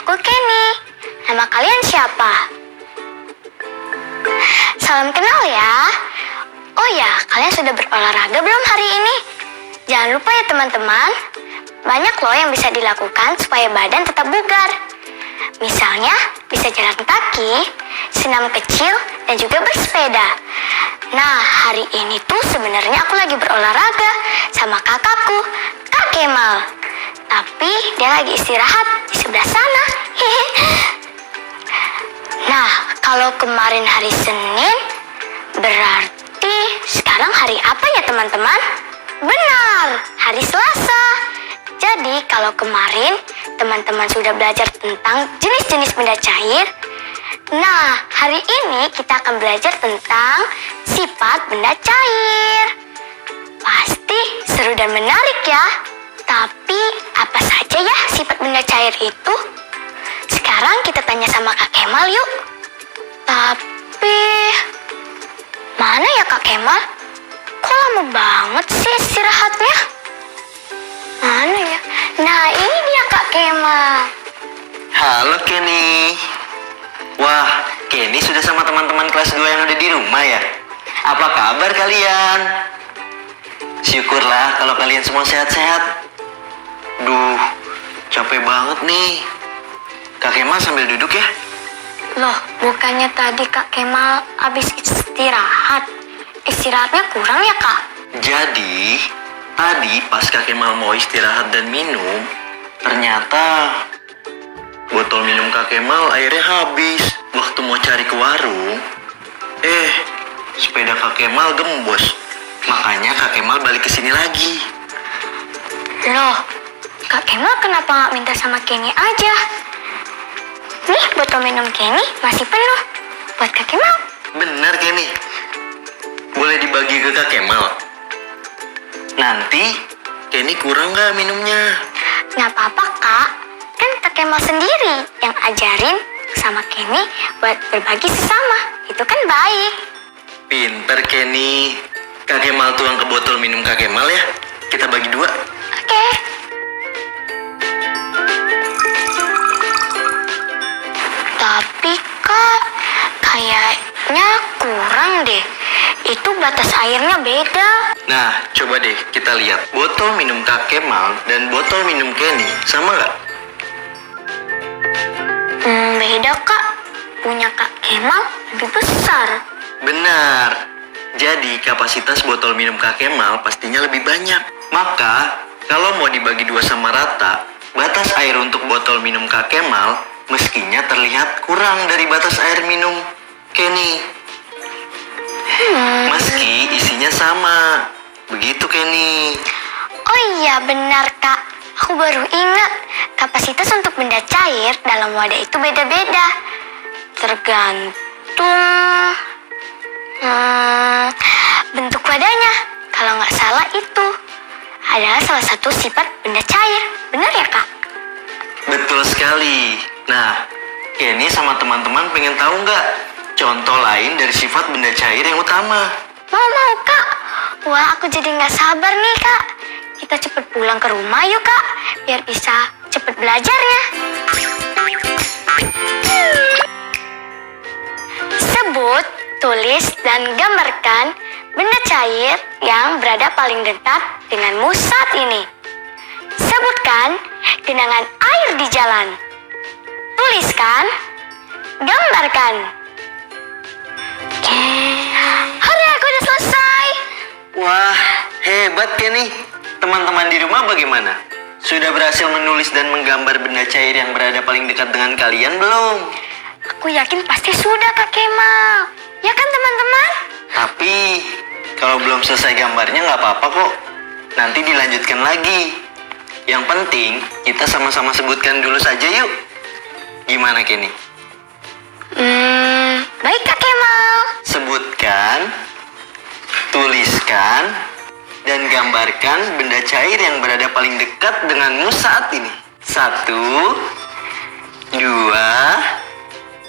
Namaku Kenny. Nama kalian siapa? Salam kenal ya. Oh ya, kalian sudah berolahraga belum hari ini? Jangan lupa ya teman-teman. Banyak loh yang bisa dilakukan supaya badan tetap bugar. Misalnya, bisa jalan kaki, senam kecil, dan juga bersepeda. Nah, hari ini tuh sebenarnya aku lagi berolahraga sama kakakku, Kak Kemal. Tapi dia lagi istirahat di sebelah sana. Nah, kalau kemarin hari Senin, berarti sekarang hari apa ya teman-teman? Benar, hari Selasa. Jadi kalau kemarin teman-teman sudah belajar tentang jenis-jenis benda cair, nah hari ini kita akan belajar tentang sifat benda cair. Pasti seru dan menarik ya. Tapi apa saja ya sifat benda cair itu? Sekarang kita tanya sama Kak Kemal yuk. Tapi mana ya Kak Kemal? Kok lama banget sih istirahatnya? Mana ya? Nah ini dia Kak Kemal. Halo Kenny. Wah, Kenny sudah sama teman-teman kelas 2 yang udah di rumah ya? Apa kabar kalian? Syukurlah kalau kalian semua sehat-sehat. Duh, capek banget nih. Kak Kemal sambil duduk ya. Loh, bukannya tadi Kak Kemal habis istirahat? Istirahatnya kurang ya Kak? Jadi, tadi pas Kak Kemal mau istirahat dan minum, ternyata botol minum Kak Kemal airnya habis. Waktu mau cari ke warung, sepeda Kak Kemal gembos. Makanya Kak Kemal balik ke sini lagi. Loh, Kak Kemal kenapa nggak minta sama Kenny aja? Nih, botol minum Kenny masih penuh. Buat Kak Kemal. Bener Kenny. Boleh dibagi ke Kak Kemal? Nanti Kenny kurang nggak minumnya? Nggak apa-apa Kak. Kan Kak Kemal sendiri yang ajarin sama Kenny buat berbagi sesama. Itu kan baik. Pinter Kenny. Kak Kemal tuang ke botol minum Kak Kemal ya. Kita bagi 2. Oke. Tapi Kak, kayaknya kurang deh. Itu batas airnya beda. Nah, coba deh kita lihat. Botol minum Kak Kemal dan botol minum Kenny sama nggak? Beda Kak. Punya Kak Kemal lebih besar. Benar. Jadi kapasitas botol minum Kak Kemal pastinya lebih banyak. Maka, kalau mau dibagi 2 sama rata, batas air untuk botol minum Kak Kemal meskinya terlihat kurang dari batas air minum Kenny. Meski isinya sama. Begitu Kenny. Oh iya benar Kak. Aku baru ingat. Kapasitas untuk benda cair dalam wadah itu beda-beda. Tergantung bentuk wadahnya. Kalau nggak salah itu adalah salah satu sifat benda cair. Benar ya Kak? Betul sekali. Nah, Kenny sama teman-teman pengen tahu nggak contoh lain dari sifat benda cair yang utama? Mau Kak. Wah aku jadi nggak sabar nih Kak. Kita cepet pulang ke rumah yuk Kak. Biar bisa cepet belajarnya. Sebut, tulis, dan gambarkan benda cair yang berada paling dekat denganmu saat ini. Sebutkan genangan air di jalan. Tuliskan, gambarkan. Hore, aku udah selesai. Wah, hebat Kenny. Teman-teman di rumah bagaimana? Sudah berhasil menulis dan menggambar benda cair yang berada paling dekat dengan kalian belum? Aku yakin pasti sudah Kak Kemal. Ya kan teman-teman? Tapi, kalau belum selesai gambarnya nggak apa-apa kok. Nanti dilanjutkan lagi. Yang penting, kita sama-sama sebutkan dulu saja yuk. Gimana Kenny? Baik Kak Kemal. Sebutkan, tuliskan, dan gambarkan benda cair yang berada paling dekat denganmu saat ini. 1, 2,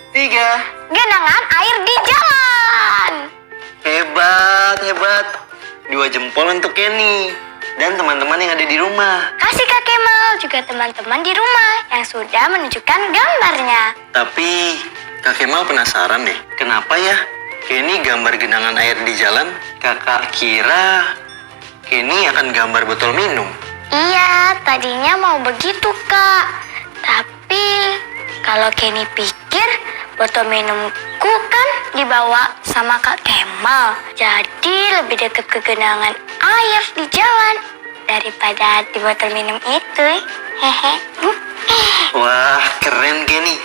3. Genangan air di jalan. Hebat, hebat. 2 jempol untuk Kenny dan teman-teman yang ada di rumah. Kasih Kak Kemal. juga teman-teman di rumah yang sudah menunjukkan gambarnya. Tapi Kak Kemal penasaran deh, kenapa ya Kenny gambar genangan air di jalan? Kakak kira Kenny akan gambar botol minum. Iya, tadinya mau begitu, Kak. Tapi kalau Kenny pikir botol minumku kan dibawa sama Kak Kemal. Jadi lebih dekat ke genangan air di jalan daripada di botol minum itu. Hehe. Wah, keren Kenny.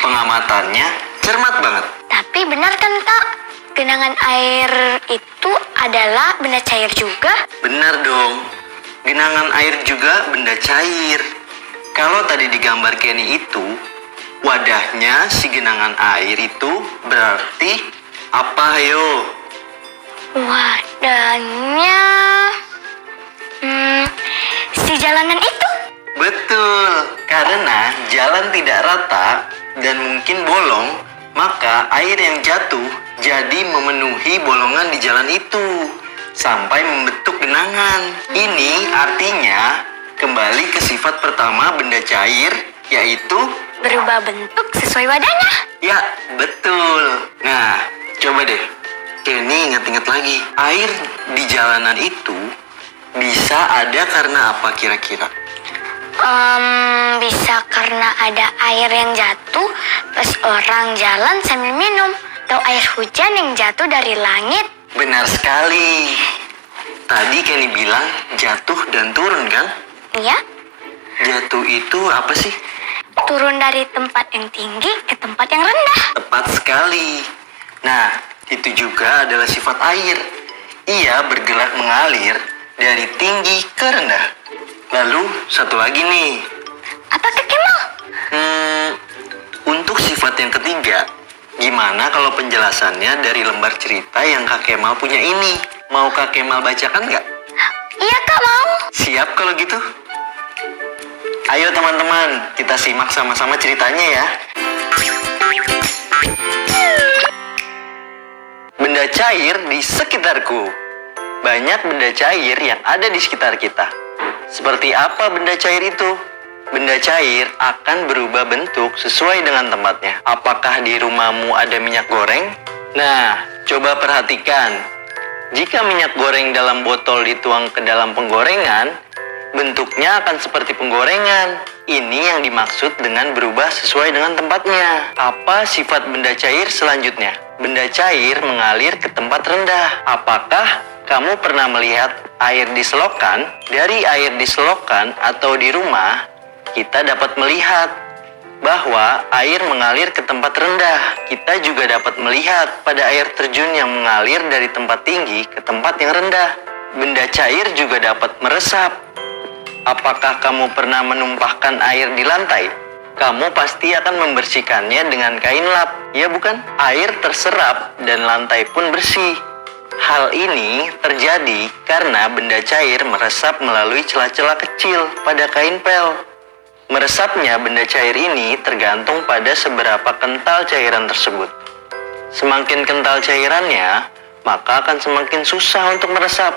Pengamatannya cermat banget. Tapi benar kan, Kak? Genangan air itu adalah benda cair juga? Benar dong. Genangan air juga benda cair. Kalau tadi digambar Kenny itu, wadahnya si genangan air itu berarti apa, yo? Wadahnya... si jalanan itu? Betul, karena jalan tidak rata dan mungkin bolong, maka air yang jatuh jadi memenuhi bolongan di jalan itu sampai membentuk genangan. Ini artinya kembali ke sifat pertama benda cair, yaitu Berubah bentuk sesuai wadahnya. ya, betul. Nah, coba deh Kenny ingat-ingat lagi, air di jalanan itu bisa ada karena apa kira-kira? Bisa karena ada air yang jatuh pas orang jalan sambil minum. Atau air hujan yang jatuh dari langit. Benar sekali. Tadi Kenny bilang jatuh dan turun kan? Iya, Jatuh itu apa sih? turun dari tempat yang tinggi ke tempat yang rendah. Tepat sekali. Nah, itu juga adalah sifat air. Ia bergerak mengalir dari tinggi ke rendah. Lalu satu lagi nih. Apa Kak Kemal? Untuk sifat yang ketiga, gimana kalau penjelasannya dari lembar cerita yang Kak Kemal punya ini? Mau Kak Kemal bacakan nggak? Iya Kak, mau. Siap kalau gitu. Ayo teman-teman, kita simak sama-sama ceritanya ya. Benda cair di sekitarku. Banyak benda cair yang ada di sekitar kita. Seperti apa benda cair itu? Benda cair akan berubah bentuk sesuai dengan tempatnya. Apakah di rumahmu ada minyak goreng? Nah, coba perhatikan. Jika minyak goreng dalam botol dituang ke dalam penggorengan, bentuknya akan seperti penggorengan. Ini yang dimaksud dengan berubah sesuai dengan tempatnya. Apa sifat benda cair selanjutnya? Benda cair mengalir ke tempat rendah. Apakah kamu pernah melihat air di selokan? Dari air di selokan atau di rumah, kita dapat melihat bahwa air mengalir ke tempat rendah. Kita juga dapat melihat pada air terjun yang mengalir dari tempat tinggi ke tempat yang rendah. Benda cair juga dapat meresap. Apakah kamu pernah menumpahkan air di lantai? Kamu pasti akan membersihkannya dengan kain lap, ya bukan? Air terserap dan lantai pun bersih. Hal ini terjadi karena benda cair meresap melalui celah-celah kecil pada kain pel. Meresapnya benda cair ini tergantung pada seberapa kental cairan tersebut. Semakin kental cairannya, maka akan semakin susah untuk meresap.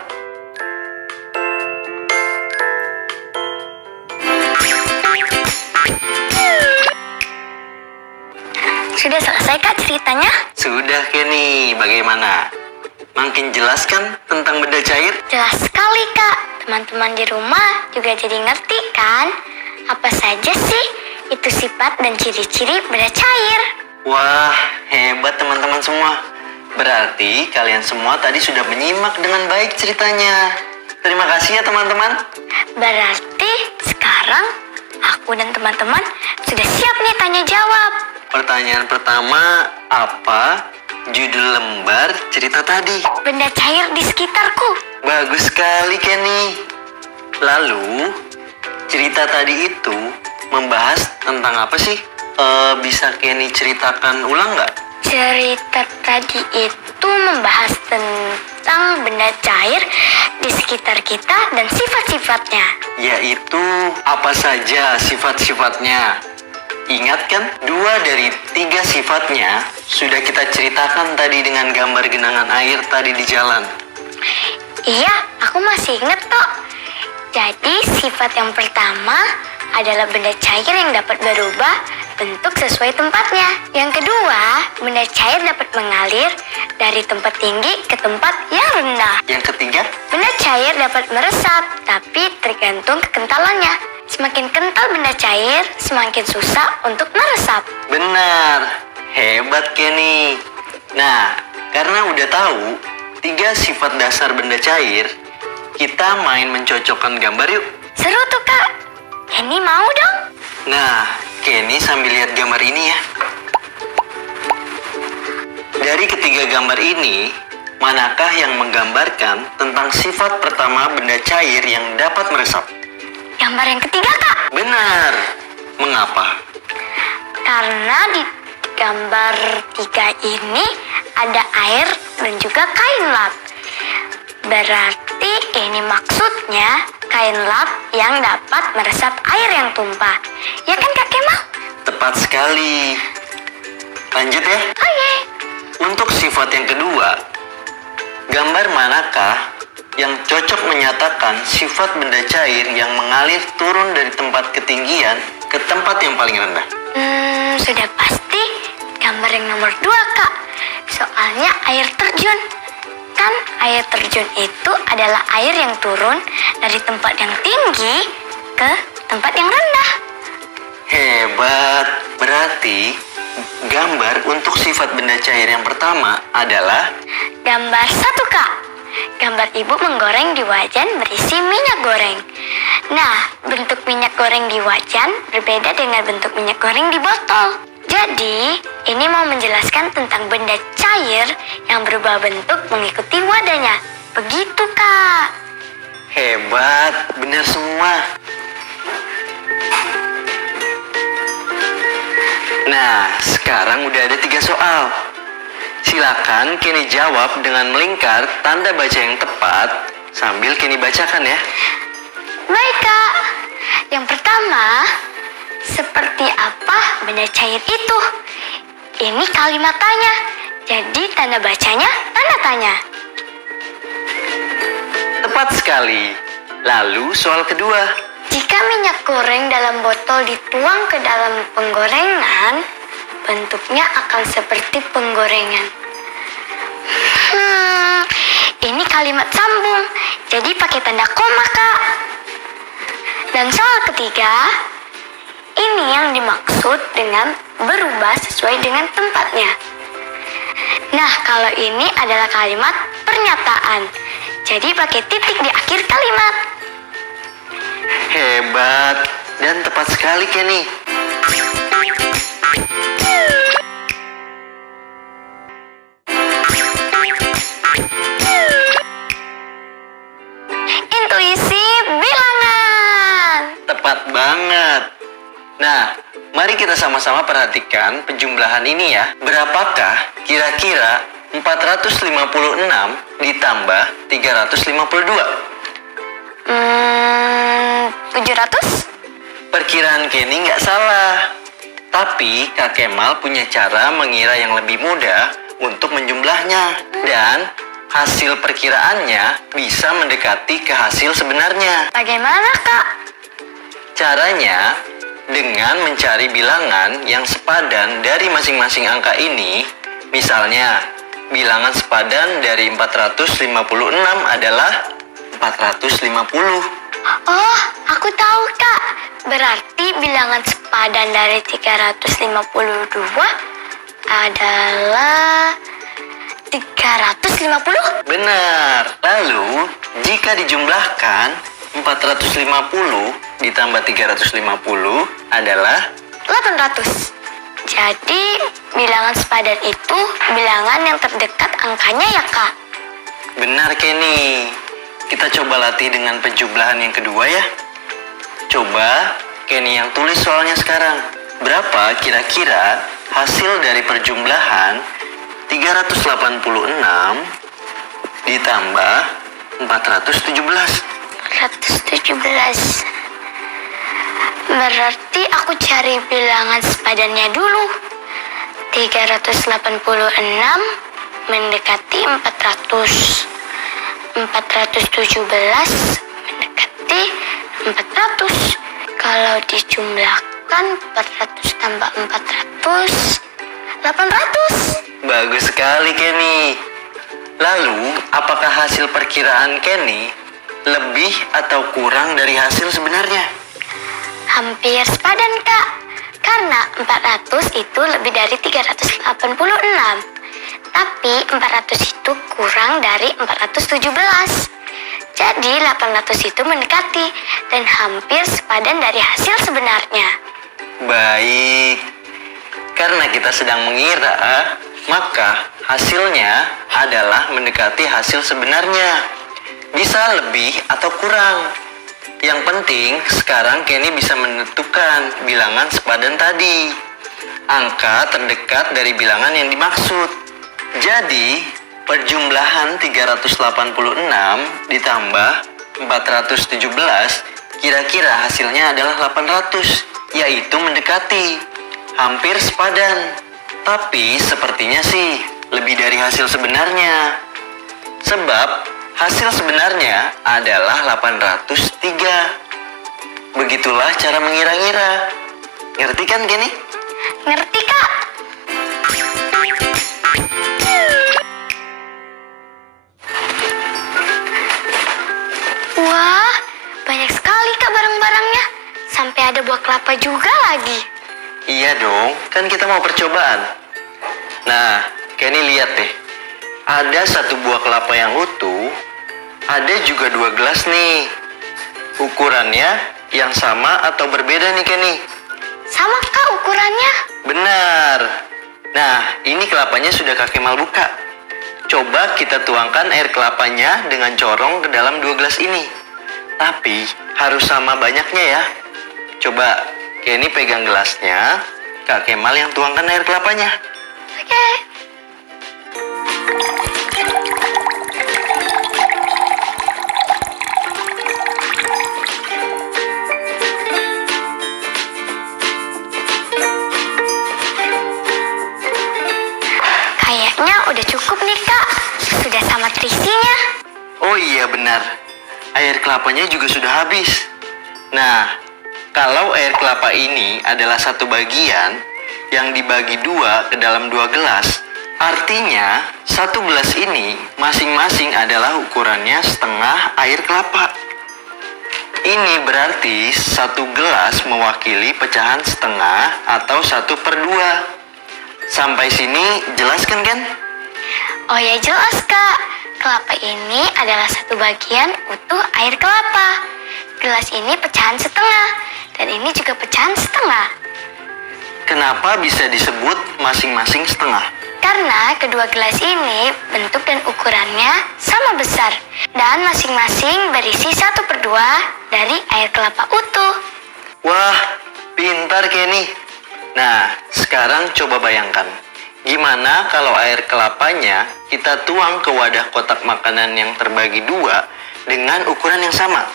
Sudah selesai Kak ceritanya? Sudah Kenny, bagaimana? Makin jelas kan tentang benda cair? Jelas sekali Kak. Teman-teman di rumah juga jadi ngerti kan? Apa saja sih itu sifat dan ciri-ciri benda cair? Wah, hebat teman-teman semua. Berarti kalian semua tadi sudah menyimak dengan baik ceritanya. Terima kasih ya teman-teman. Berarti sekarang aku dan teman-teman sudah siap nih tanya jawab. Pertanyaan pertama, apa judul lembar cerita tadi? Benda cair di sekitarku. Bagus sekali Kenny. Lalu, cerita tadi itu membahas tentang apa sih? Bisa Kenny ceritakan ulang nggak? Cerita tadi itu membahas tentang benda cair di sekitar kita dan sifat-sifatnya. Yaitu apa saja sifat-sifatnya? Ingat kan, 2 dari 3 sifatnya sudah kita ceritakan tadi dengan gambar genangan air tadi di jalan. Iya, aku masih inget kok. Jadi sifat yang pertama adalah benda cair yang dapat berubah bentuk sesuai tempatnya. Yang kedua, benda cair dapat mengalir dari tempat tinggi ke tempat yang rendah. Yang ketiga, Benda cair dapat meresap, tapi tergantung kekentalannya. Semakin kental benda cair, semakin susah untuk meresap. benar. Hebat Kenny. Nah, karena udah tahu 3 sifat dasar benda cair, kita main mencocokkan gambar yuk. Seru tuh, Kak. Kenny mau dong? Nah, Kenny sambil lihat gambar ini ya. Dari ketiga gambar ini, manakah yang menggambarkan tentang sifat pertama benda cair yang dapat meresap? Gambar yang ketiga, Kak. Benar. Mengapa? Karena di gambar 3 ini ada air dan juga kain lap. Berarti ini maksudnya kain lap yang dapat meresap air yang tumpah. Ya kan, Kak Kemal? Tepat sekali. Lanjut ya. Oke. Untuk sifat yang kedua, gambar manakah yang cocok menyatakan sifat benda cair yang mengalir turun dari tempat ketinggian ke tempat yang paling rendah? Sudah pasti gambar yang nomor 2, Kak. Soalnya air terjun. Kan air terjun itu adalah air yang turun dari tempat yang tinggi ke tempat yang rendah. Hebat. Berarti gambar untuk sifat benda cair yang pertama adalah Gambar 1, Kak. Gambar ibu menggoreng di wajan berisi minyak goreng. Nah, bentuk minyak goreng di wajan berbeda dengan bentuk minyak goreng di botol. Jadi, ini mau menjelaskan tentang benda cair yang berubah bentuk mengikuti wadahnya. Begitu, Kak. hebat. Benar semua. Nah, sekarang udah ada 3 soal. Silakan Kenny jawab dengan melingkar tanda baca yang tepat sambil Kenny bacakan ya. Baik, Kak. Yang pertama, seperti apa benda cair itu? Ini kalimat tanya. Jadi tanda bacanya tanda tanya. Tepat sekali. Lalu soal kedua. Jika minyak goreng dalam botol dituang ke dalam penggorengan, bentuknya akan seperti penggorengan. Ini kalimat sambung, jadi pakai tanda koma, Kak. Dan soal ketiga, ini yang dimaksud dengan berubah sesuai dengan tempatnya. Nah, kalau ini adalah kalimat pernyataan, jadi pakai titik di akhir kalimat. Hebat dan tepat sekali Kenny. Intuisi bilangan. Tepat banget. Nah, mari kita sama-sama perhatikan penjumlahan ini ya. Berapakah kira-kira 456 ditambah 352? 700? Perkiraan Kenny nggak salah. Tapi Kak Kemal punya cara mengira yang lebih mudah untuk menjumlahnya. Dan hasil perkiraannya bisa mendekati ke hasil sebenarnya. Bagaimana, Kak? Caranya dengan mencari bilangan yang sepadan dari masing-masing angka ini. Misalnya, bilangan sepadan dari 456 adalah 450. Oh, aku tahu, Kak. Berarti bilangan sepadan dari 352 adalah 350? Benar. Lalu, jika dijumlahkan 450 ditambah 350 adalah 800. Jadi, bilangan sepadan itu bilangan yang terdekat angkanya ya, Kak? benar Kenny. Kita coba latih dengan penjumlahan yang kedua ya. Coba Kenny yang tulis soalnya sekarang. Berapa kira-kira hasil dari perjumlahan 386 ditambah 417? 417. Berarti aku cari bilangan sepadannya dulu. 386 mendekati 400. 417 mendekati 400. Kalau dijumlahkan 400 tambah 400, 800. Bagus sekali, Kenny. Lalu, apakah hasil perkiraan Kenny lebih atau kurang dari hasil sebenarnya? Hampir sepadan, Kak. Karena 400 itu lebih dari 386. Tapi 400 itu kurang dari 417. Jadi 800 itu mendekati dan hampir sepadan dari hasil sebenarnya. Baik. Karena kita sedang mengira, maka hasilnya adalah mendekati hasil sebenarnya. Bisa lebih atau kurang. Yang penting sekarang Kenny bisa menentukan bilangan sepadan tadi. Angka terdekat dari bilangan yang dimaksud. Jadi, perjumlahan 386 ditambah 417 kira-kira hasilnya adalah 800, yaitu mendekati. Hampir sepadan. Tapi sepertinya sih lebih dari hasil sebenarnya. Sebab hasil sebenarnya adalah 803. Begitulah cara mengira-ngira. Ngerti kan, Kenny? Ngerti, Kak? Wah, banyak sekali, Kak, barang-barangnya. Sampai ada buah kelapa juga lagi. Iya dong, kan kita mau percobaan. Nah, Kenny lihat deh. Ada satu buah kelapa yang utuh, ada juga 2 gelas nih. Ukurannya yang sama atau berbeda nih, Kenny? Sama, Kak, ukurannya. Benar. Nah, ini kelapanya sudah Kak Kemal buka. Coba kita tuangkan air kelapanya dengan corong ke dalam 2 gelas ini. Tapi harus sama banyaknya ya. Coba Kenny pegang gelasnya, Kak Kemal yang tuangkan air kelapanya. Oke. Kayaknya udah cukup nih, Kak. Sudah sama terisinya. Oh iya benar, air kelapanya juga sudah habis. Nah, kalau air kelapa ini adalah satu bagian yang dibagi 2 ke dalam 2 gelas, artinya satu gelas ini masing-masing adalah ukurannya setengah air kelapa. Ini berarti satu gelas mewakili pecahan setengah atau 1/2. Sampai sini jelas kan, Ken? Oh ya, jelas, Kak. Kelapa ini adalah satu bagian utuh air kelapa. Gelas ini pecahan setengah, dan ini juga pecahan setengah. Kenapa bisa disebut masing-masing setengah? Karena kedua gelas ini bentuk dan ukurannya sama besar. Dan masing-masing berisi 1/2 dari air kelapa utuh. Wah, pintar Kenny. Nah, sekarang coba bayangkan. Gimana kalau air kelapanya kita tuang ke wadah kotak makanan yang terbagi 2 dengan ukuran yang sama?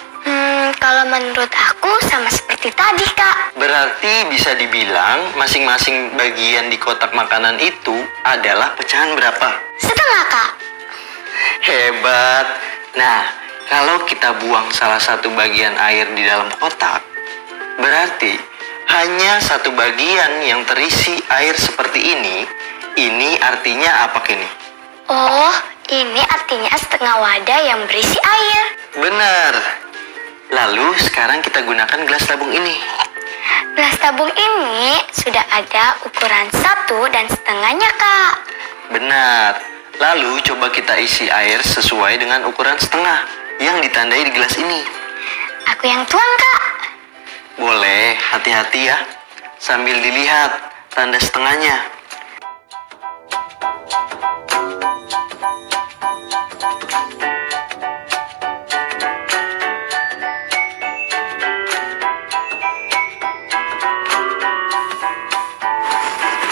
Kalau menurut aku sama seperti tadi, Kak. Berarti bisa dibilang masing-masing bagian di kotak makanan itu adalah pecahan berapa? Setengah, Kak. Hebat. Nah, kalau kita buang salah satu bagian air di dalam kotak, berarti hanya satu bagian yang terisi air seperti ini. Ini artinya apa, Kenny? Oh, ini artinya setengah wadah yang berisi air. Benar. Lalu sekarang kita gunakan gelas tabung ini. Gelas tabung ini sudah ada ukuran 1,5, Kak. Benar. Lalu coba kita isi air sesuai dengan ukuran setengah yang ditandai di gelas ini. Aku yang tuang, Kak. Boleh, hati-hati ya. Sambil dilihat tanda setengahnya.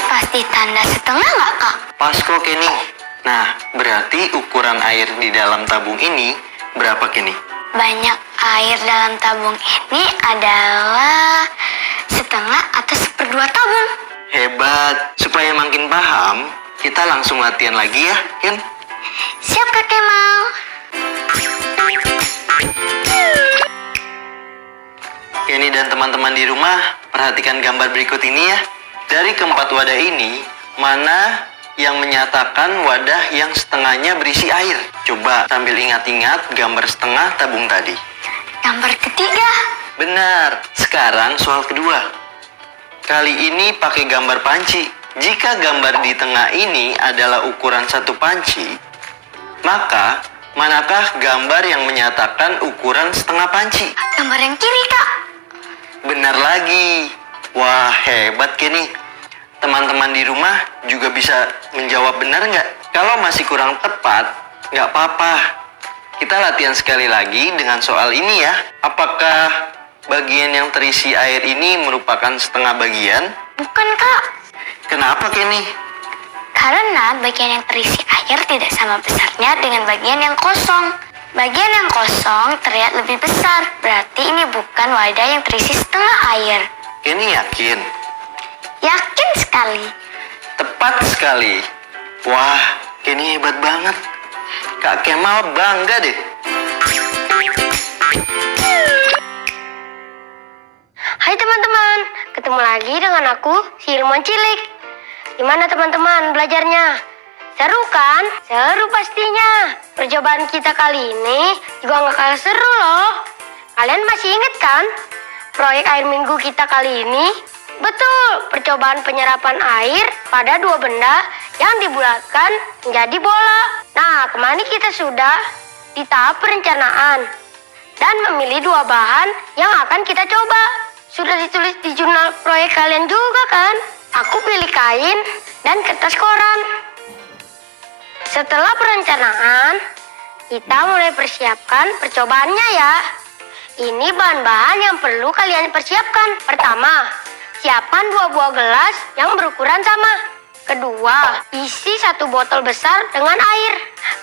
Pasti tanda setengah nggak, Kak? Pas kok, Kenny. Nah, berarti ukuran air di dalam tabung ini berapa, Kenny? Banyak air dalam tabung ini adalah setengah atau 1/2 tabung. Hebat. Supaya makin paham, kita langsung latihan lagi ya, Ken? Siap, Kak Kemal. Kenny dan teman-teman di rumah, perhatikan gambar berikut ini ya. Dari keempat wadah ini, mana yang menyatakan wadah yang setengahnya berisi air? Coba sambil ingat-ingat gambar setengah tabung tadi. Gambar ketiga. Benar. Sekarang soal kedua. Kali ini pakai gambar panci. Jika gambar di tengah ini adalah ukuran satu panci, maka manakah gambar yang menyatakan ukuran setengah panci? Gambar yang kiri, Kak. Benar lagi. Wah, hebat Kenny. Teman-teman di rumah juga bisa menjawab benar nggak? Kalau masih kurang tepat, nggak apa-apa. Kita latihan sekali lagi dengan soal ini ya. Apakah bagian yang terisi air ini merupakan setengah bagian? Bukan, Kak. Kenapa Kenny? Karena bagian yang terisi air tidak sama besarnya dengan bagian yang kosong. Bagian yang kosong terlihat lebih besar, berarti ini bukan wadah yang terisi setengah air. Kenny yakin? Yakin sekali. Tepat sekali. Wah, Kenny hebat banget. Kak Kemal bangga deh. Hai teman-teman, ketemu lagi dengan aku, si Ilmuwan Cilik. Gimana teman-teman belajarnya? Seru kan? Seru pastinya. Percobaan kita kali ini juga nggak kalah seru loh. Kalian masih ingat kan? Proyek air minggu kita kali ini? Betul, percobaan penyerapan air pada dua benda yang dibulatkan menjadi bola. Nah, kemarin kita sudah di tahap perencanaan dan memilih dua bahan yang akan kita coba. Sudah ditulis di jurnal proyek kalian juga kan? Aku pilih kain dan kertas koran. Setelah perencanaan, kita mulai persiapkan percobaannya ya. Ini bahan-bahan yang perlu kalian persiapkan. Pertama, siapkan 2 buah gelas yang berukuran sama. Kedua, isi 1 botol besar dengan air.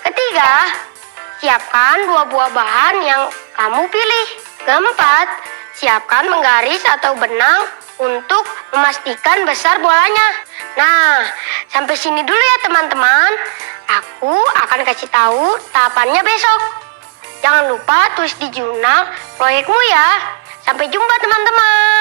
Ketiga, siapkan 2 buah bahan yang kamu pilih. Keempat, siapkan menggaris atau benang untuk memastikan besar bolanya. Nah, sampai sini dulu ya teman-teman. Aku akan kasih tahu tahapannya besok. Jangan lupa tulis di jurnal proyekmu ya. Sampai jumpa teman-teman.